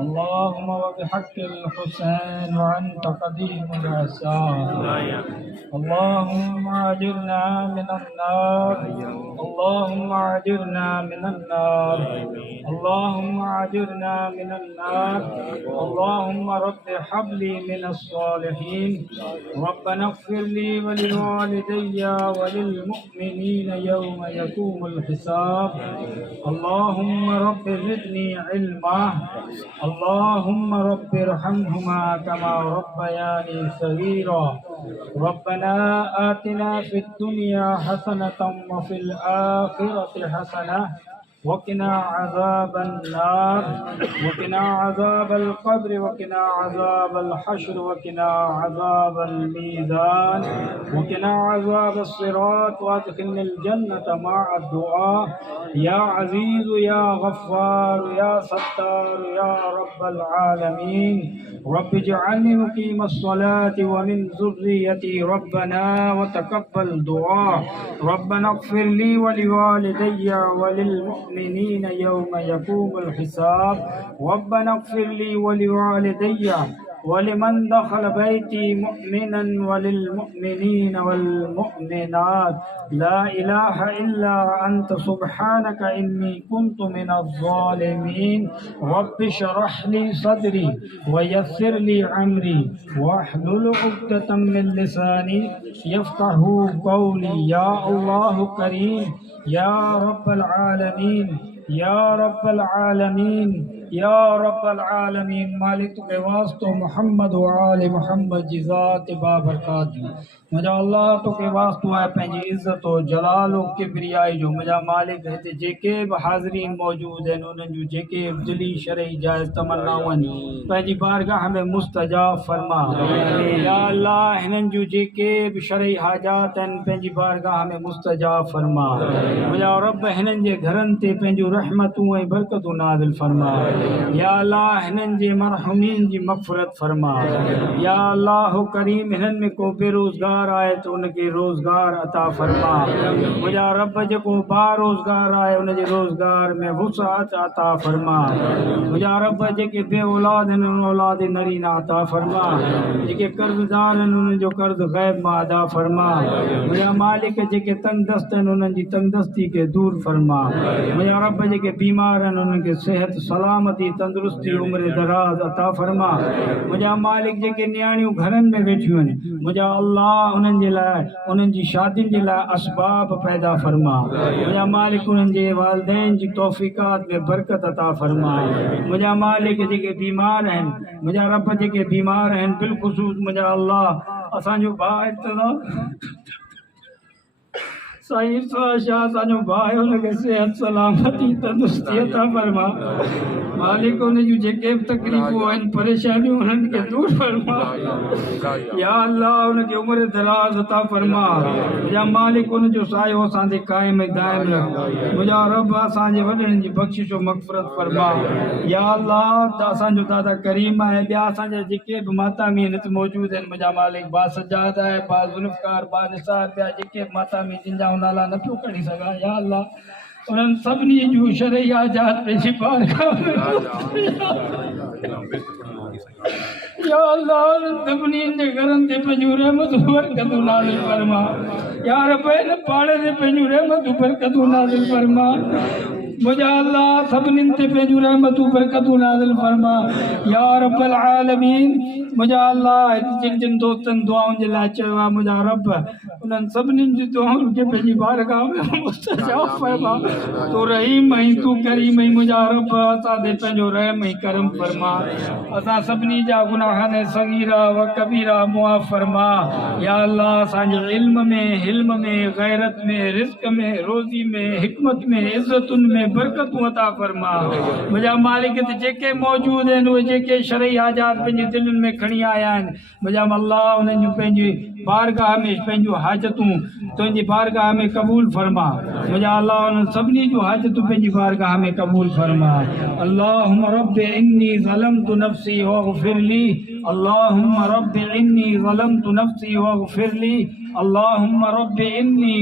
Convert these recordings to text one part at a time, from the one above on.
اللهم وبحق الحسين وأنت قديم الإحسان اللهم أجرنا من النار اللهم أجرنا من النار اللهم أجرنا من النار اللهم رب هب لي من الصالحين ربنا اغفر لي ولوالدي وللمؤمنين يوم يقوم الحساب اللهم رب زدني علما اللهم رب ارحمهما كما ربياني صغيرا ربنا آتنا في الدنيا حسنة وفي الآخرة حسنة وقنا عذاب النار وقنا عذاب القبر وقنا عذاب الحشر وقنا عذاب الميزان وقنا عذاب الصراط وادخلنا الجنة مع الدعاء يا عزيز يا غفار يا ستار يا رب العالمين رب اجعلني مقيم الصلاة ومن ذريتي ربنا وتقبل دعاء ربنا اغفر لي ولوالدي وللمؤمنين يوم يقوم الحساب ربنا اغفر لي ولوالدي ولمن دخل بيتي مؤمنا وللمؤمنين والمؤمنات لا إله إلا أنت سبحانك إني كنت من الظالمين رب اشرح لي صدري ويسر لي أمري واحلل عقدة من لساني يفقه قولي يا الله كريم يا رب العالمين या रब्बल आलमीन या रब्बल आलमीन मालिक के वास्तो मोहम्मद व आले मोहम्मद जी ज़ात बाबरकात मुझा अल्लाह तो के वास्तो है पंहिंजी इज़्ज़त व जलाल व किबरियाई जो मुझा मालिक हिते जेके भी हाज़रीन मौजूद हैं उन्हनि जूं जेके दिली शरई जायज़ तमन्नाऊं आहिनि पंहिंजी बारगाह में मुस्तजाब फरमा या अल्लाह हिननि जूं जेके भी शरई हाजात आहिनि पंहिंजी बारगाह में मुस्तजाब फरमा मुझा रब हिननि जे घरनि ते पंहिंजूं रहमतूं ऐं बरकतूं नाज़िल फरमा या अल्लाह हिननि जे मरहुमीन जी मग़फ़िरत फरमा या अल्लाह करीम हिननि में को बेरोज़गार आहे तो उनखे रोज़गार अता फरमा मुंहिंजा रब जेको बारोज़गार आहे उनजे रोज़गार में वुसअत अता फरमा मुंहिंजा रब जेके बे औलाद आहिनि उन औलाद नरीना अता फरमा जेके कर्ज़दार आहिनि उन्हनि जो कर्ज़ ग़ैब मां अदा फरमा मुंहिंजा मालिक जेके तंगदस्त आहिनि उन्हनि जी तंगदस्ती खे दूर फरमा मुंहिंजा रब जेके बीमार आहिनि उन्हनि खे सिहत सलामती तंदुरुस्ती उम्र दराज अता फरमा मुंहिंजा मालिक जेके नियाणियूं घरनि में वेठियूं आहिनि मुंहिंजा अल्लाह उन्हनि जे लाइ उन्हनि जी शादियुनि जे लाइ असबाब पैदा फरमा मुंहिंजा मालिक उन्हनि जे वालिदैन जी तौफ़ीक़ात में बरकत अता फरमा मुंहिंजा मालिक जेके बीमार आहिनि मुंहिंजा रब जेके बीमार आहिनि बिलख़ुसूस मुंहिंजा अल्लाह असांजो भाउ इब्तिदा साईं शाह असांजो भाउ हुनखे सिहत सलामती तंदुरुस्ती अता फरमा मालिक उन जूं जेके बि तकलीफ़ूं आहिनि परेशानियूं उन्हनि खे दूर फरमा या अल्लाह उनखे उमिरि दराज अता फरमा या मालिक उन जो सायो असांजे क़ाइम दाइम रख मुंहिंजा रब असांजे वॾनि जी बख़्शिश व मग़फ़िरत फरमा या अल्लाह असांजो दादा करीम आहे ॿिया असांजा जेके बि मातामी हिते मौजूदु आहिनि मुंहिंजा मालिक बा सजाद आहे बा ज़ुल्फ़कार बा निसार ॿिया जेके मातामी जिन जा नाला न पियो खणी सघां या अल्लाह उन्हनि सभिनी जूं शरई आजाद पंहिंजी बारगाह में या अल्लाह सभिनी जे घरनि ते पंहिंजूं रहमतूं बरकतूं नाज़िल फरमा या रब हिन पाड़े ते पंहिंजूं रहमतूं बरकतूं नाज़िल फरमा मुंहिंजा अल्लाह सभिनीनि ते पंहिंजूं रहमतूं बरकतूं नाज़िल फरमा या रब्बल आलमीन मुंहिंजा अल्लाह जिन जिन दोस्तनि दुआउनि जे लाइ चयो आहे मुंहिंजा रब उन्हनि सभिनीनि जी दुआउनि खे पंहिंजी बारगाह में मुस्तजाब फरमा तूं रहीम ऐं तूं करीम ऐं मुंहिंजा रब असां ते पंहिंजो रहम ऐं करम फरमा असां सभिनी जा गुनाहन सगीरा व कबीरा मुआफ़ फरमा या अल्लाह असांजे इल्म में हिल्म में गैरत में रिज़्क़ में रोज़ी में हिकमत में इज़्ज़तुनि में बरकतूं अता फरमा मुंहिंजा मालिक ते जेके मौजूद आहिनि उहे जेके शरई हाजात पंहिंजे दिलनि में खणी आया आहिनि मुंहिंजा अल्लाह उन्हनि जूं पंहिंजी बारगाह में पंहिंजूं हाजतूं तुंहिंजी बारगाह में क़बूल फरमा मुंहिंजा अल्लाह उन्हनि सभिनी जूं हाजतूं पंहिंजी बारगाह में क़बूल फरमा अल्लाहुम्म रब्बि इन्नी ज़लमतु नफ़्सी वग़फ़िर ली अल्लाहुम्म रब्बि इन्नी ज़लमतु नफ़्सी वग़फ़िर ली اللهم رب إني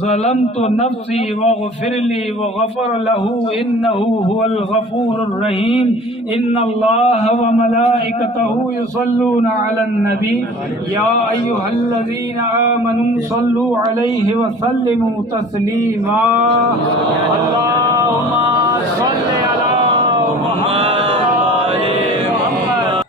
ظلمت نفسي واغفر لي وغفر له إنه هو الغفور الرحيم إن الله وملائكته يصلون على النبي يا أيها الذين آمنوا صلوا عليه وسلموا تسليما اللهم صل على محمد محمد.